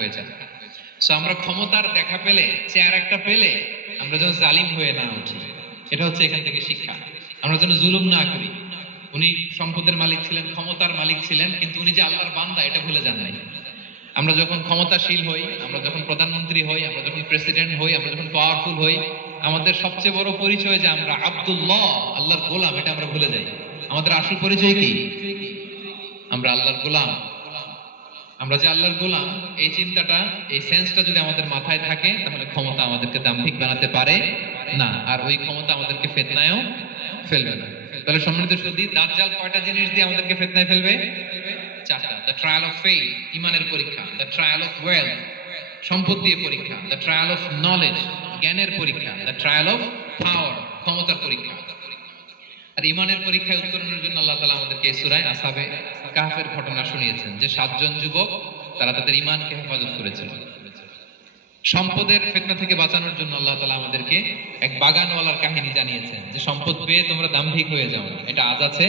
হয়েছে। সো আমরা ক্ষমতার দেখা পেলে, চেয়ার একটা পেলে আমরা যেন জালিম হয়ে না উঠি, এটা হচ্ছে এখান থেকে শিক্ষা। আমরা যেন জুলুম না করি। উনি সম্পদের মালিক ছিলেন, ক্ষমতার মালিক ছিলেন, কিন্তু উনি যে আল্লাহর বান্দা এটা ভুলে যান নাই। আমরা যখন ক্ষমতাশীল হই, আমরা যখন প্রধানমন্ত্রী হই, আমরা যখন প্রেসিডেন্ট হই, আমরা যখন পাওয়ারফুল হই, আমাদের সবচেয়ে বড় পরিচয় যে আমরা আব্দুল্লাহ, আল্লাহর গোলাম, এটা আমরা ভুলে যাই। আমাদের আসল পরিচয় কি? আমরা আল্লাহর গোলাম। আমরা যে আল্লাহর গোলাম, এই চিন্তাটা, এই সেন্সটা যদি আমাদের মাথায় থাকে, তাহলে ক্ষমতা আমাদেরকে দাম্ভিক বানাতে পারে না, আর ওই ক্ষমতা আমাদেরকে ফিতনায়ও ফেলবে না। তাহলে সম্মানিত সুধী, দাজ্জাল কয়টা জিনিস দিয়ে আমাদেরকে ফিতনায় ফেলবে? চারটা। দ্য ট্রায়াল অফ ফেইথ, ঈমানের পরীক্ষা; দ্য ট্রায়াল অফ ওয়েলথ, সম্পদ দিয়ে পরীক্ষা; দ্য ট্রায়াল অফ নলেজ, জ্ঞানের পরীক্ষা; দ্য ট্রায়াল অফ পাওয়ার, ক্ষমতার পরীক্ষা। আর ঈমানের পরীক্ষায় উত্তরণের জন্য আল্লাহ তাআলা আমাদেরকে সূরা আসহাবে কাহফের ঘটনা শুনিয়েছেন, যে 7 জন যুবক তারা তাদের ঈমানকে হেফাজত করেছিল। সম্পদের ফিতনা থেকে বাঁচানোর জন্য আল্লাহ তাআলা আমাদেরকে এক বাগানওয়ালার কাহিনী জানিয়েছেন, যে সম্পদ পেয়ে তোমরা দাম্ভিক হয়ে যাও, এটা আজ আছে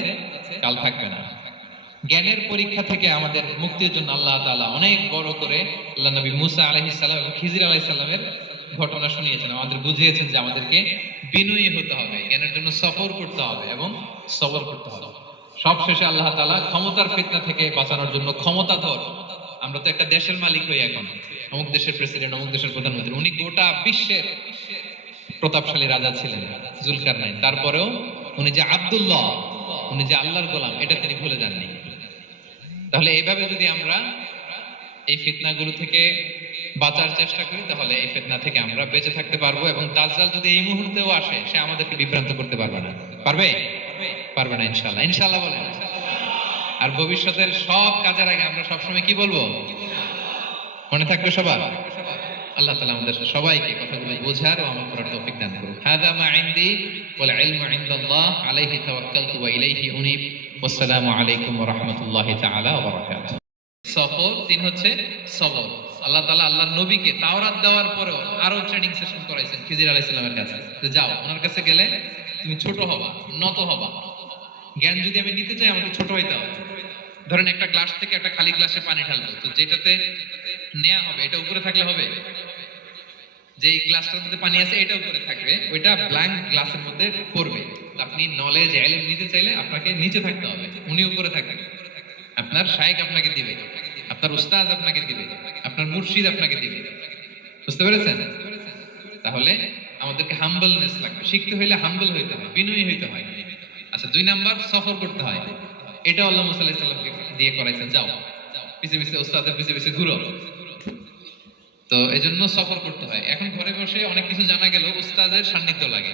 কাল থাকবে না। জ্ঞানের পরীক্ষা থেকে আমাদের মুক্তির জন্য আল্লাহ তাআলা অনেক বড় করে আল্লাহ নবী মুসা আলাইহিস সালাম এবং খিজির আলাইহিস সালামের ঘটনা শুনিয়েছেন, আমাদের বুঝিয়েছেন যে আমাদেরকে বিনয়ী হতে হবে, জ্ঞানের জন্য সফর করতে হবে এবং সবর করতে হবে। সবশেষে আল্লাহ তাআলা ক্ষমতার ফিতনা থেকে বাঁচানোর জন্য ক্ষমতাধর, আমরা তো একটা দেশের মালিক হই এখন, অমুক দেশের প্রেসিডেন্ট, অমুক দেশের প্রধানমন্ত্রী, উনি গোটা বিশ্বের প্রতাপশালী রাজা ছিলেন জুলকারনাইন, তারপরেও উনি যে আব্দুল্লাহ, উনি যে আল্লাহর গোলাম, এটা তিনি ভুলে যাননি। তাহলে এইভাবে যদি আমরা এই ফিতনাগুলো থেকে বাঁচার চেষ্টা করি, তাহলে এই ফিতনা থেকে আমরা বেঁচে থাকতে পারবো। এবং দাজ্জাল যদি এই মুহূর্তেও আসে, সে আমাদেরকে বিভ্রান্ত করতে পারবে না। পারবে? পারবে না ইনশাআল্লাহ। ইনশাআল্লাহ বলেন। আর ভবিষ্যতের সব কাজের আগে আমরা সবসময় কি বলবো? মনে থাকবে সবার? আল্লাহ তাআলা আমাদের সবাইকে কথাগুলো বোঝার ও আমল করার তৌফিক দান করুন। হাদা মা ইনদি ওয়াল ইলমু ইনদাল্লাহ আলাইহি তাওয়াক্কালতু ওয়া ইলাইহি উনীব। ওয়াসসালামু আলাইকুম ওয়া রাহমাতুল্লাহি তাআলা ওয়া বারাকাতুহু। সফর, তিন হচ্ছে সবর। আল্লাহ তাআলা আল্লাহর নবীকে তাওরাত দেওয়ার পরেও আরো ট্রেনিং সেশন করাইছেন খিজির আলাইহিস সালামের কাছে, যে যাও ওনার কাছে গেলে তুমি ছোট হবা, নত হবা। জ্ঞান যদি আমি নিতে চাই, আমাকে ছোট হইতে হবে। ধরেন একটা গ্লাস থেকে একটা খালি গ্লাসে পানি ঢালবো, তো যেটাতে নেওয়া হবে এটা উপরে থাকলে হবে? যে গ্লাসটার মধ্যে পানি আছে এটা উপরে থাকবে, ওইটা ব্ল্যাঙ্ক গ্লাসের মধ্যে পড়বে। আপনি নলেজ, ইলম নিতে চাইলে আপনাকে নিচে থাকতে হবে, উনি উপরে থাকবেন। আপনার শায়েখ আপনাকে দিবে, আপনার উস্তাদ আপনাকে দিবে, আপনার মুর্শিদ আপনাকে দিবে। বুঝতে পেরেছেন? তাহলে আমাদেরকে হাম্বলনেস লাগবে। শিখতে হইলে হাম্বল হইতে হয়, বিনয়ী হইতে হয়। আচ্ছা, 2 নাম্বার, সফর করতে হয়। এটা আল্লাহ মুসা আলাইহিস সালামকে দিয়ে করাইছেন, যাও পিছে পিছে উস্তাদের পিছে পিছে ঘুরো। তো এজন্য সফর করতে হয়। এখন ঘরে বসে অনেক কিছু জানা গেল, উস্তাদের সান্নিধ্য লাগে।